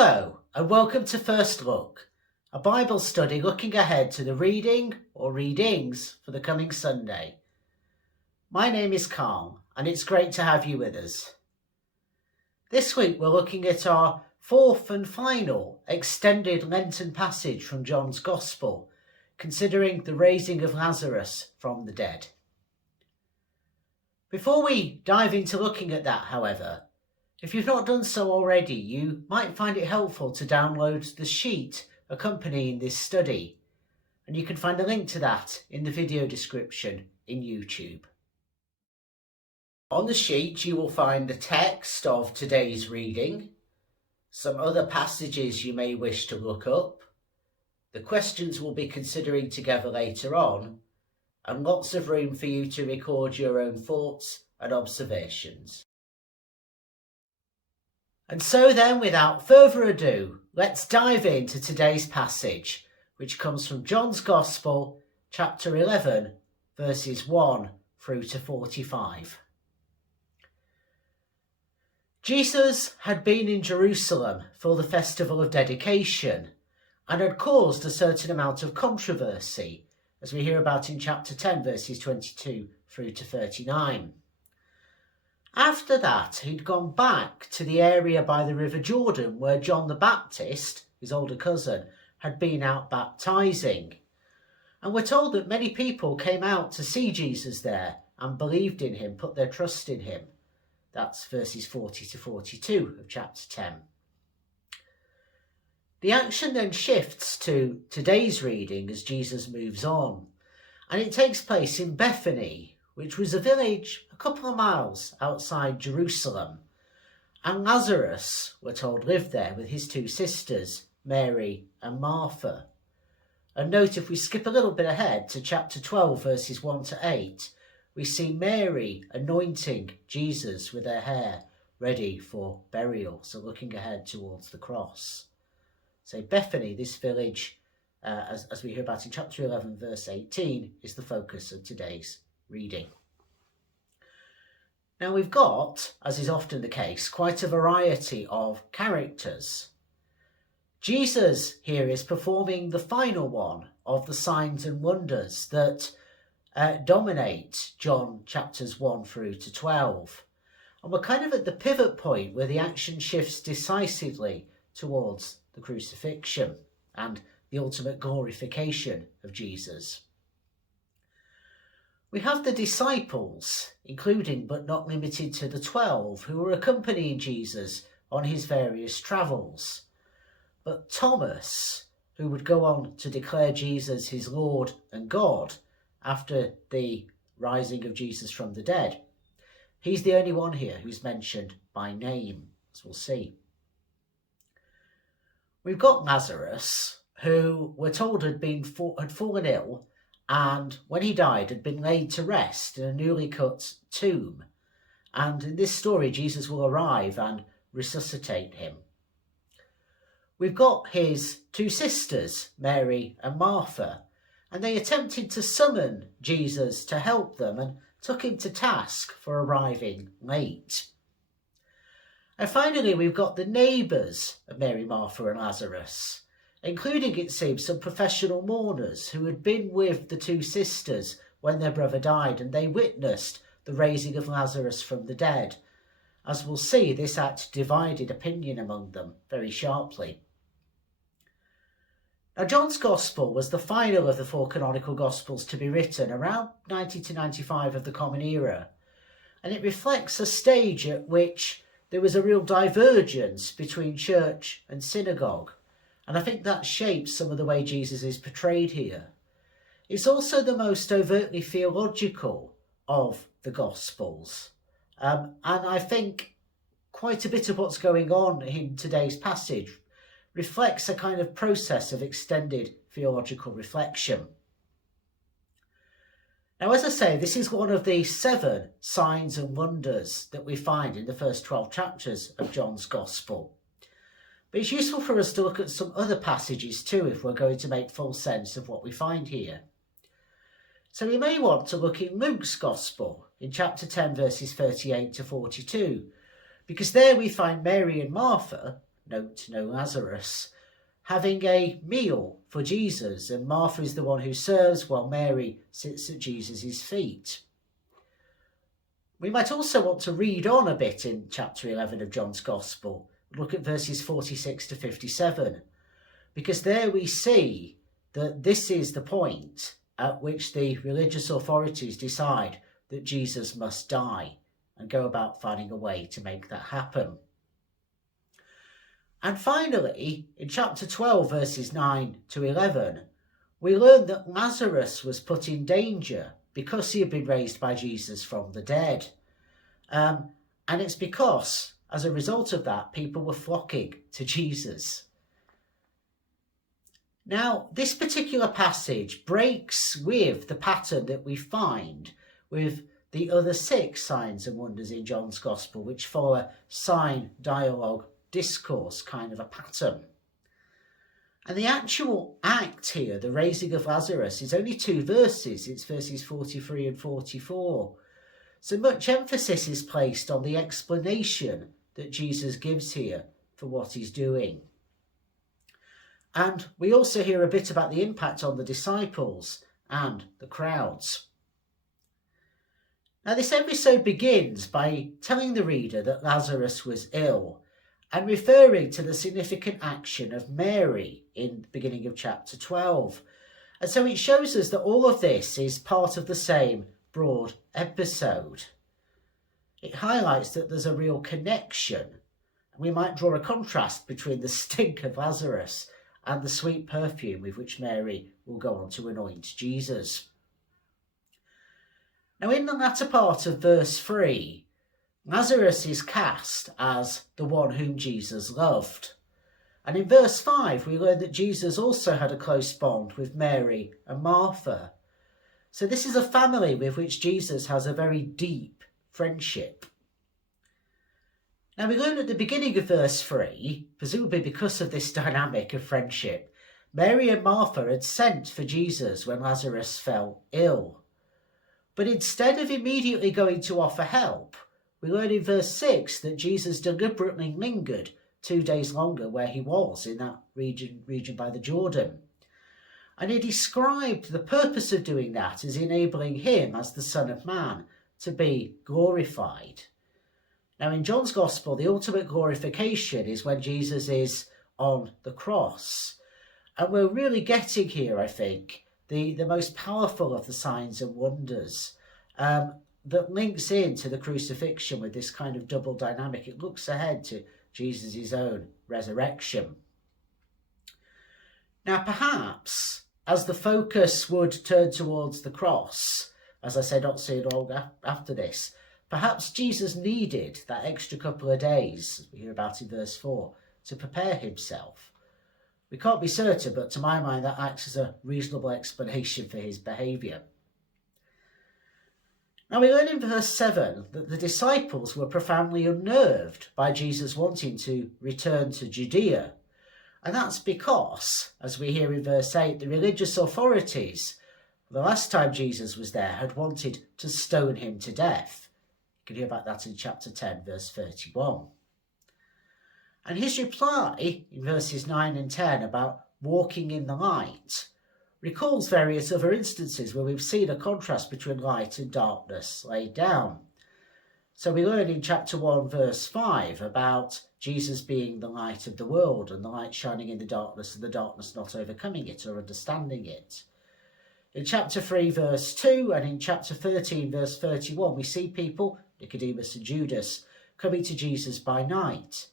Hello and welcome to First Look, a Bible study looking ahead to the reading or readings for the coming Sunday. My name is Carl and it's great to have you with us. This week we're looking at our fourth and final extended Lenten passage from John's Gospel, considering the raising of Lazarus from the dead. Before we dive into looking at that, however, if you've not done so already, you might find it helpful to download the sheet accompanying this study, and you can find a link to that in the video description in YouTube. On the sheet you will find the text of today's reading, some other passages you may wish to look up, the questions we'll be considering together later on, and lots of room for you to record your own thoughts and observations. And so then, without further ado, let's dive into today's passage, which comes from John's Gospel, chapter 11, verses 1 through to 45. Jesus had been in Jerusalem for the festival of dedication and had caused a certain amount of controversy, as we hear about in chapter 10, verses 22 through to 39. After that, he'd gone back to the area by the River Jordan where John the Baptist, his older cousin, had been out baptizing. And we're told that many people came out to see Jesus there and believed in him, put their trust in him. That's verses 40 to 42 of chapter 10. The action then shifts to today's reading as Jesus moves on, and it takes place in Bethany, which was a village a couple of miles outside Jerusalem. And Lazarus, we're told, lived there with his two sisters, Mary and Martha. And note, if we skip a little bit ahead to chapter 12, verses 1 to 8, we see Mary anointing Jesus with her hair, ready for burial, so looking ahead towards the cross. So Bethany, this village, as we hear about in chapter 11, verse 18, is the focus of today's reading. Now we've got, as is often the case, quite a variety of characters. Jesus here is performing the final one of the signs and wonders that dominate John chapters 1 through to 12. And we're kind of at the pivot point where the action shifts decisively towards the crucifixion and the ultimate glorification of Jesus. We have the disciples, including but not limited to the 12, who were accompanying Jesus on his various travels. But Thomas, who would go on to declare Jesus his Lord and God after the rising of Jesus from the dead, he's the only one here who's mentioned by name, as we'll see. We've got Lazarus, who we're told had fallen ill, and when he died had been laid to rest in a newly cut tomb. And in this story, Jesus will arrive and resuscitate him. We've got his two sisters, Mary and Martha, and they attempted to summon Jesus to help them and took him to task for arriving late. And finally, we've got the neighbours of Mary, Martha and Lazarus, including, it seems, some professional mourners who had been with the two sisters when their brother died, and they witnessed the raising of Lazarus from the dead. As we'll see, this act divided opinion among them very sharply. Now, John's Gospel was the final of the four canonical Gospels to be written around 90 to 95 of the Common Era, and it reflects a stage at which there was a real divergence between church and synagogue. And I think that shapes some of the way Jesus is portrayed here. It's also the most overtly theological of the Gospels. And I think quite a bit of what's going on in today's passage reflects a kind of process of extended theological reflection. Now, as I say, this is one of the 7 signs and wonders that we find in the first 12 chapters of John's Gospel. But it's useful for us to look at some other passages too if we're going to make full sense of what we find here. So we may want to look in Luke's Gospel in chapter 10 verses 38 to 42, because there we find Mary and Martha note to know Lazarus, having a meal for Jesus, and Martha is the one who serves while Mary sits at Jesus' feet. We might also want to read on a bit in chapter 11 of John's Gospel, look at verses 46 to 57, because there we see that this is the point at which the religious authorities decide that Jesus must die and go about finding a way to make that happen. And finally, in chapter 12, verses 9 to 11, we learn that Lazarus was put in danger because he had been raised by Jesus from the dead. And it's because, as a result of that, people were flocking to Jesus. Now, this particular passage breaks with the pattern that we find with the other 6 signs and wonders in John's Gospel, which follow a sign, dialogue, discourse kind of a pattern. And the actual act here, the raising of Lazarus, is only 2 verses. It's verses 43 and 44. So much emphasis is placed on the explanation that Jesus gives here for what he's doing. And we also hear a bit about the impact on the disciples and the crowds. Now, this episode begins by telling the reader that Lazarus was ill and referring to the significant action of Mary in the beginning of chapter 12. And so it shows us that all of this is part of the same broad episode. It highlights that there's a real connection. We might draw a contrast between the stink of Lazarus and the sweet perfume with which Mary will go on to anoint Jesus. Now, in the latter part of verse 3, Lazarus is cast as the one whom Jesus loved. And in verse 5, we learn that Jesus also had a close bond with Mary and Martha. So this is a family with which Jesus has a very deep friendship. Now, we learn at the beginning of verse 3, presumably because of this dynamic of friendship, Mary and Martha had sent for Jesus when Lazarus fell ill. But instead of immediately going to offer help, we learn in verse 6 that Jesus deliberately lingered 2 days longer where he was, in that region by the Jordan. And he described the purpose of doing that as enabling him, as the Son of Man, to be glorified. Now, in John's Gospel, the ultimate glorification is when Jesus is on the cross. And we're really getting here, I think, the most powerful of the signs and wonders that links into the crucifixion with this kind of double dynamic. It looks ahead to Jesus' own resurrection. Now, perhaps, as the focus would turn towards the cross, as I say, not so long after this, perhaps Jesus needed that extra couple of days, we hear about in verse 4, to prepare himself. We can't be certain, but to my mind that acts as a reasonable explanation for his behaviour. Now, we learn in verse 7 that the disciples were profoundly unnerved by Jesus wanting to return to Judea. And that's because, as we hear in verse 8, the religious authorities, the last time Jesus was there, had wanted to stone him to death. You can hear about that in chapter 10, verse 31. And his reply in verses 9 and 10 about walking in the light recalls various other instances where we've seen a contrast between light and darkness laid down. So we learn in chapter 1, verse 5 about Jesus being the light of the world and the light shining in the darkness and the darkness not overcoming it or understanding it. In chapter 3, verse 2 and in chapter 13, verse 31, we see people, Nicodemus and Judas, coming to Jesus by night.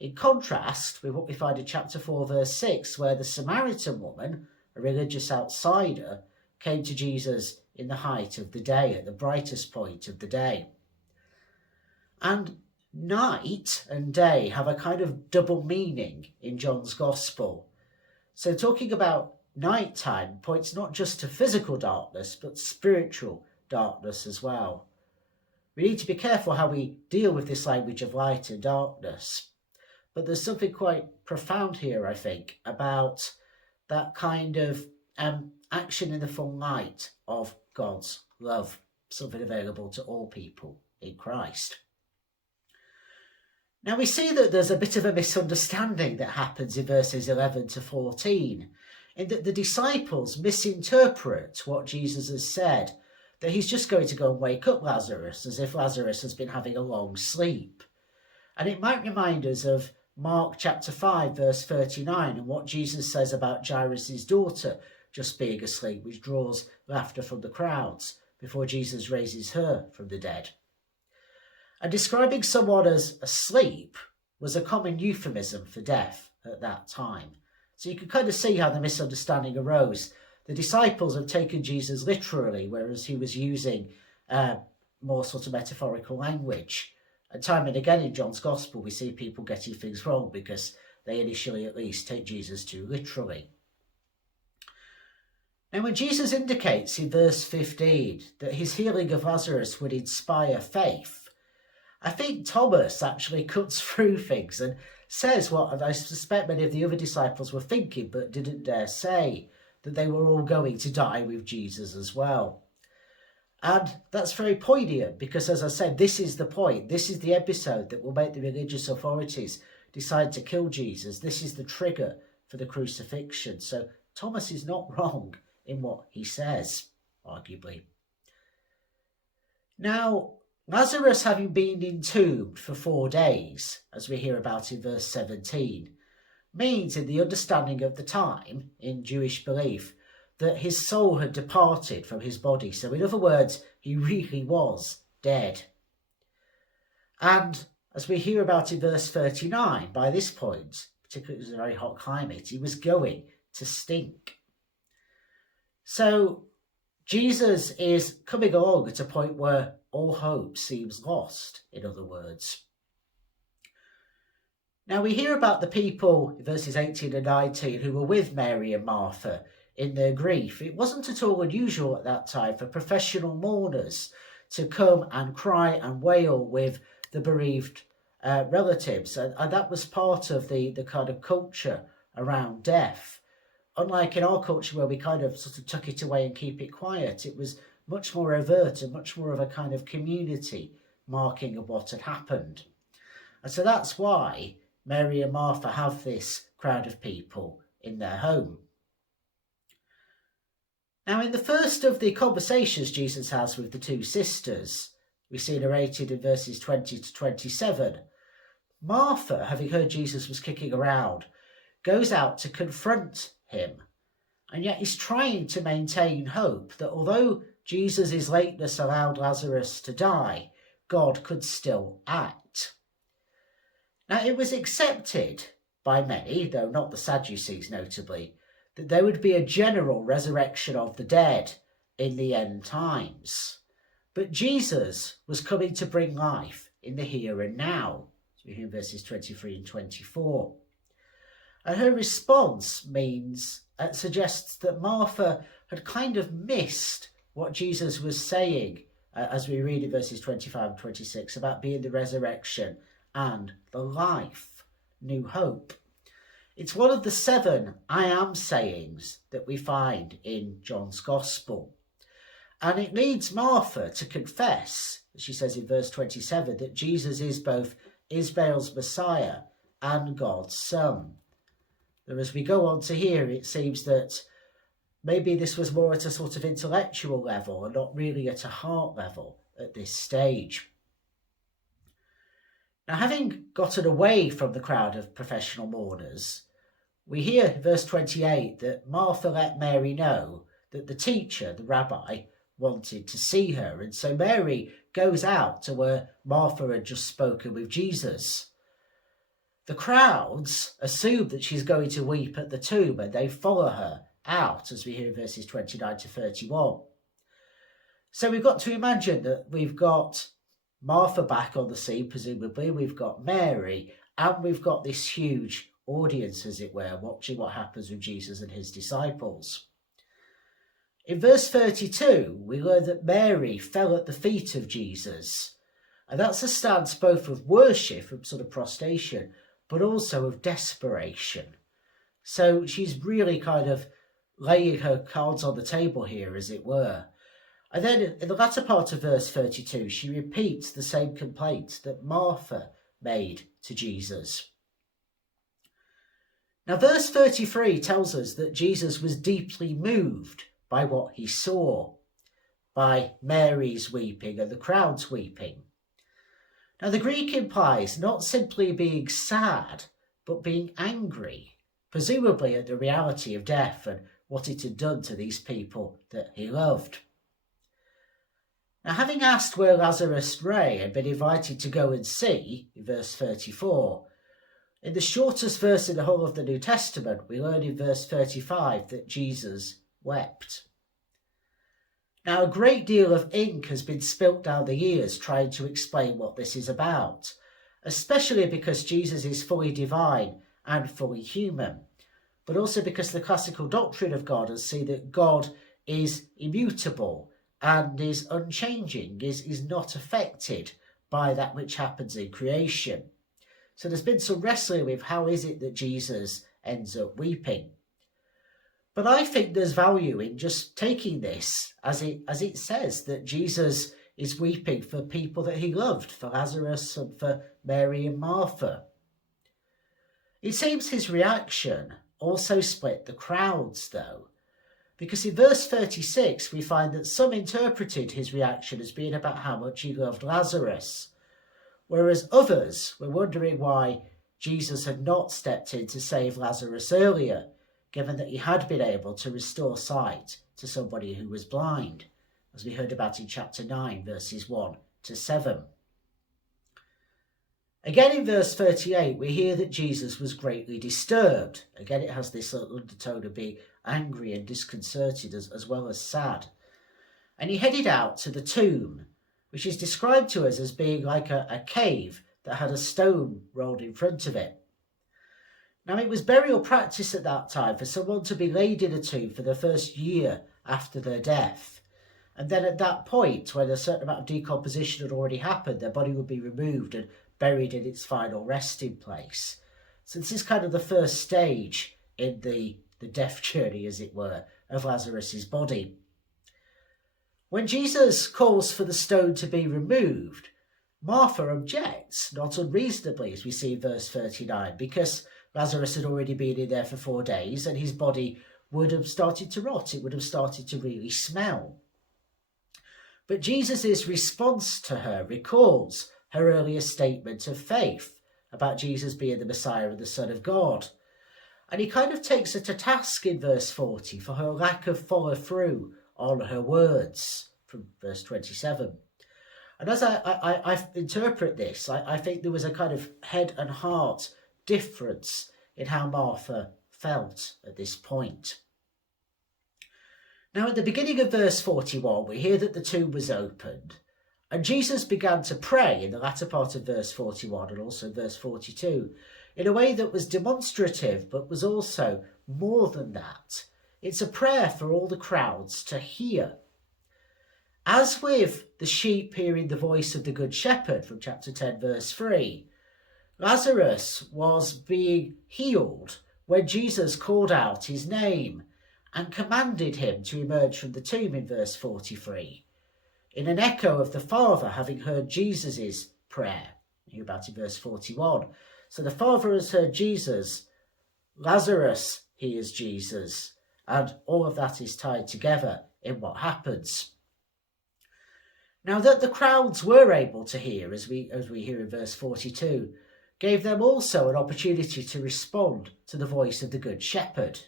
In contrast with what we find in chapter 4, verse 6, where the Samaritan woman, a religious outsider, came to Jesus in the height of the day, at the brightest point of the day. And night and day have a kind of double meaning in John's Gospel. So talking about nighttime points not just to physical darkness, but spiritual darkness as well. We need to be careful how we deal with this language of light and darkness. But there's something quite profound here, I think, about that kind of action in the full light of God's love, something available to all people in Christ. Now we see that there's a bit of a misunderstanding that happens in verses 11 to 14, in that the disciples misinterpret what Jesus has said, that he's just going to go and wake up Lazarus, as if Lazarus has been having a long sleep. And it might remind us of Mark chapter 5 verse 39 and what Jesus says about Jairus' daughter just being asleep, which draws laughter from the crowds before Jesus raises her from the dead. And describing someone as asleep was a common euphemism for death at that time. So you can kind of see how the misunderstanding arose. The disciples have taken Jesus literally, whereas he was using more sort of metaphorical language. And time and again in John's Gospel, we see people getting things wrong because they initially at least take Jesus too literally. Now when Jesus indicates in verse 15 that his healing of Lazarus would inspire faith, I think Thomas actually cuts through things and says what I suspect many of the other disciples were thinking but didn't dare say, that they were all going to die with Jesus as well. And that's very poignant because, as I said, this is the point. This is the episode that will make the religious authorities decide to kill Jesus. This is the trigger for the crucifixion. So Thomas is not wrong in what he says, arguably. Now, Lazarus having been entombed for 4 days, as we hear about in verse 17, means in the understanding of the time, in Jewish belief, that his soul had departed from his body. So in other words, he really was dead. And as we hear about in verse 39, by this point, particularly it was a very hot climate, he was going to stink. So Jesus is coming along at a point where all hope seems lost, in other words. Now we hear about the people in verses 18 and 19 who were with Mary and Martha in their grief. It wasn't at all unusual at that time for professional mourners to come and cry and wail with the bereaved relatives. And that was part of the kind of culture around death. Unlike in our culture where we kind of sort of tuck it away and keep it quiet, it was much more overt and much more of a kind of community marking of what had happened. And so that's why Mary and Martha have this crowd of people in their home. Now, in the first of the conversations Jesus has with the two sisters, we see narrated in verses 20 to 27, Martha, having heard Jesus was kicking around, goes out to confront him, and yet is trying to maintain hope that although Jesus' lateness allowed Lazarus to die, God could still act. Now, it was accepted by many, though not the Sadducees notably, that there would be a general resurrection of the dead in the end times. But Jesus was coming to bring life in the here and now, as we hear in verses 23 and 24. And her response suggests that Martha had kind of missed what Jesus was saying, as we read in verses 25 and 26, about being the resurrection and the life, new hope. It's one of the 7 I am sayings that we find in John's Gospel. And it leads Martha to confess, as she says in verse 27, that Jesus is both Israel's Messiah and God's Son. Though as we go on to hear, it seems that maybe this was more at a sort of intellectual level and not really at a heart level at this stage. Now, having gotten away from the crowd of professional mourners, we hear in verse 28 that Martha let Mary know that the teacher, the rabbi, wanted to see her. And so Mary goes out to where Martha had just spoken with Jesus. The crowds assume that she's going to weep at the tomb and they follow her out, as we hear in verses 29 to 31. So we've got to imagine that we've got Martha back on the scene, presumably. We've got Mary, and we've got this huge audience, as it were, watching what happens with Jesus and his disciples. In verse 32, we learn that Mary fell at the feet of Jesus. And that's a stance both of worship, of sort of prostration, but also of desperation. So she's really kind of laying her cards on the table here, as it were. And then in the latter part of verse 32, she repeats the same complaint that Martha made to Jesus. Now, verse 33 tells us that Jesus was deeply moved by what he saw, by Mary's weeping and the crowd's weeping. Now, the Greek implies not simply being sad, but being angry, presumably at the reality of death and what it had done to these people that he loved. Now, having asked where Lazarus lay and been invited to go and see, in verse 34, in the shortest verse in the whole of the New Testament, we learn in verse 35 that Jesus wept. Now, a great deal of ink has been spilt down the years trying to explain what this is about, especially because Jesus is fully divine and fully human, but also because the classical doctrine of God has seen that God is immutable and is unchanging, is not affected by that which happens in creation. So there's been some wrestling with how is it that Jesus ends up weeping. But I think there's value in just taking this as it says that Jesus is weeping for people that he loved, for Lazarus and for Mary and Martha. It seems his reaction also split the crowds, though, because in verse 36 we find that some interpreted his reaction as being about how much he loved Lazarus, whereas others were wondering why Jesus had not stepped in to save Lazarus earlier, given that he had been able to restore sight to somebody who was blind, as we heard about in chapter 9, verses 1 to 7. Again in verse 38, we hear that Jesus was greatly disturbed. Again, it has this undertone of being angry and disconcerted as well as sad. And he headed out to the tomb, which is described to us as being like a cave that had a stone rolled in front of it. Now, it was burial practice at that time for someone to be laid in a tomb for the first year after their death. And then at that point, when a certain amount of decomposition had already happened, their body would be removed and buried in its final resting place. So this is kind of the first stage in the death journey, as it were, of Lazarus's body. When Jesus calls for the stone to be removed, Martha objects, not unreasonably, as we see in verse 39, because Lazarus had already been in there for 4 days and his body would have started to rot. It would have started to really smell. But Jesus' response to her recalls her earlier statement of faith about Jesus being the Messiah and the Son of God. And he kind of takes her to task in verse 40 for her lack of follow through on her words from verse 27. And as I interpret this, I think there was a kind of head and heart difference in how Martha felt at this point. Now, at the beginning of verse 41, we hear that the tomb was opened, and Jesus began to pray in the latter part of verse 41 and also verse 42 in a way that was demonstrative, but was also more than that. It's a prayer for all the crowds to hear. As with the sheep hearing the voice of the Good Shepherd from chapter 10, verse 3, Lazarus was being healed when Jesus called out his name and commanded him to emerge from the tomb in verse 43, in an echo of the Father having heard Jesus' prayer. You hear about in verse 41. So the Father has heard Jesus, Lazarus hears Jesus, and all of that is tied together in what happens. Now, that the crowds were able to hear, as we hear in verse 42, gave them also an opportunity to respond to the voice of the Good Shepherd.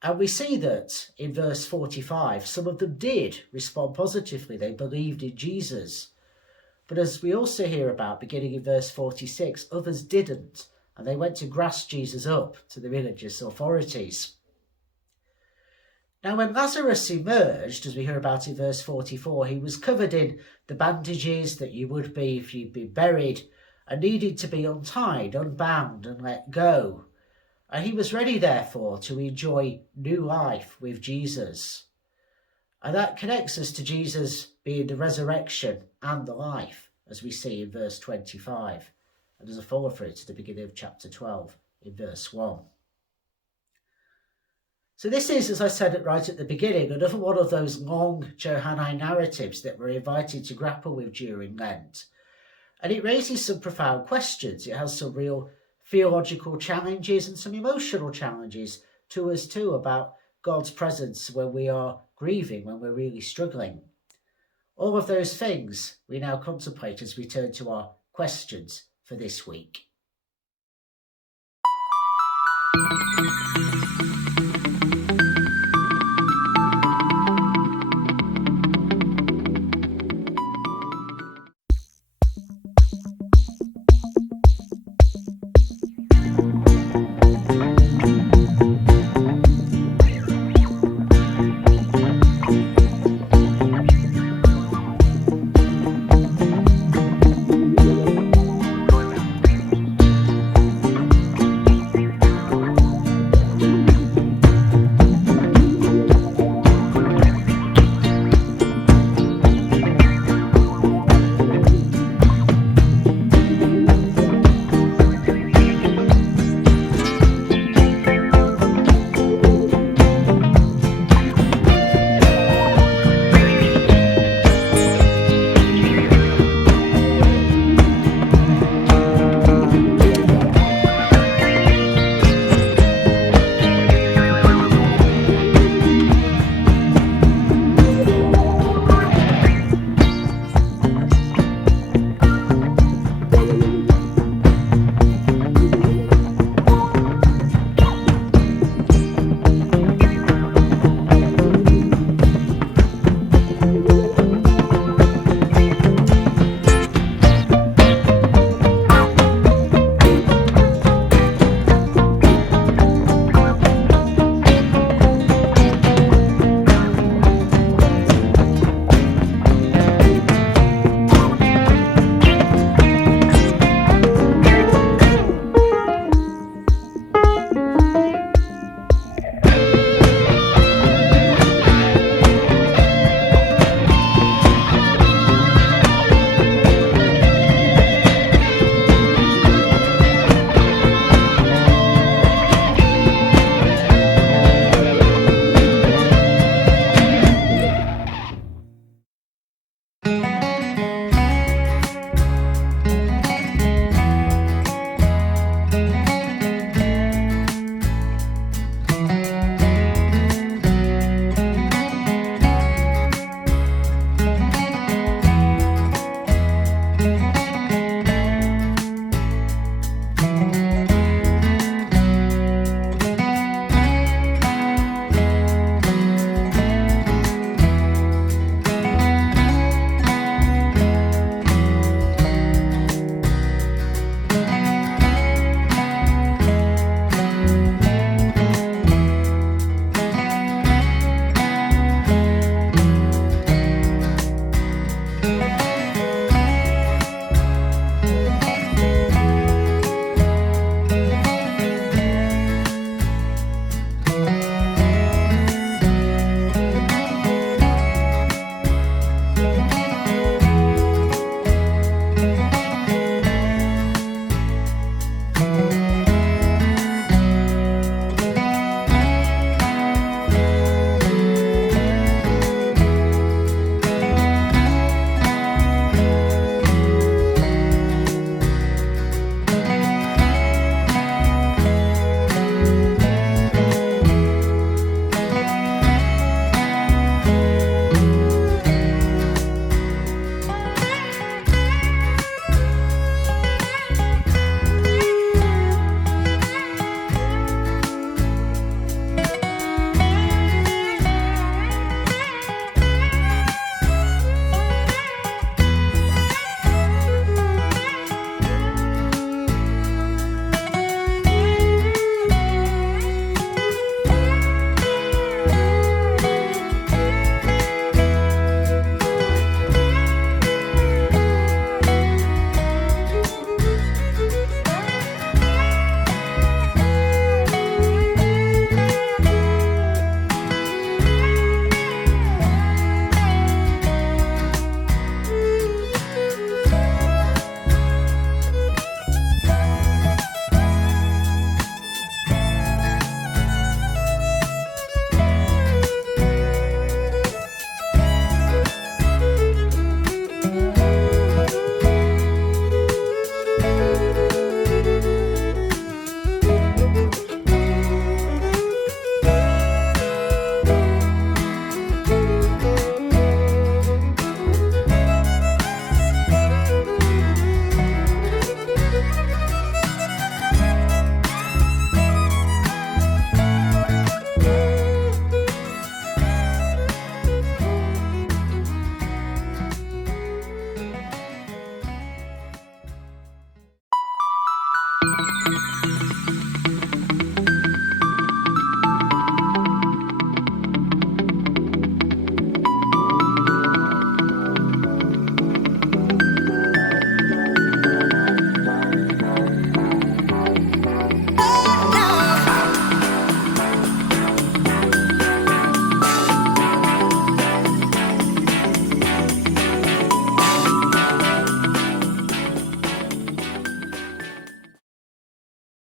And we see that in verse 45, some of them did respond positively. They believed in Jesus. But as we also hear about, beginning in verse 46, others didn't, and they went to grasp Jesus up to the religious authorities. Now, when Lazarus emerged, as we hear about in verse 44, he was covered in the bandages that you would be if you'd been buried, and needed to be untied, unbound, and let go. And he was ready, therefore, to enjoy new life with Jesus. And that connects us to Jesus being the resurrection and the life, as we see in verse 25, and as a follow-through to the beginning of chapter 12 in verse 1. So this is, as I said right at the beginning, another one of those long Johannine narratives that we're invited to grapple with during Lent. And it raises some profound questions. It has some real theological challenges and some emotional challenges to us too about God's presence when we are grieving, when we're really struggling. All of those things we now contemplate as we turn to our questions for this week.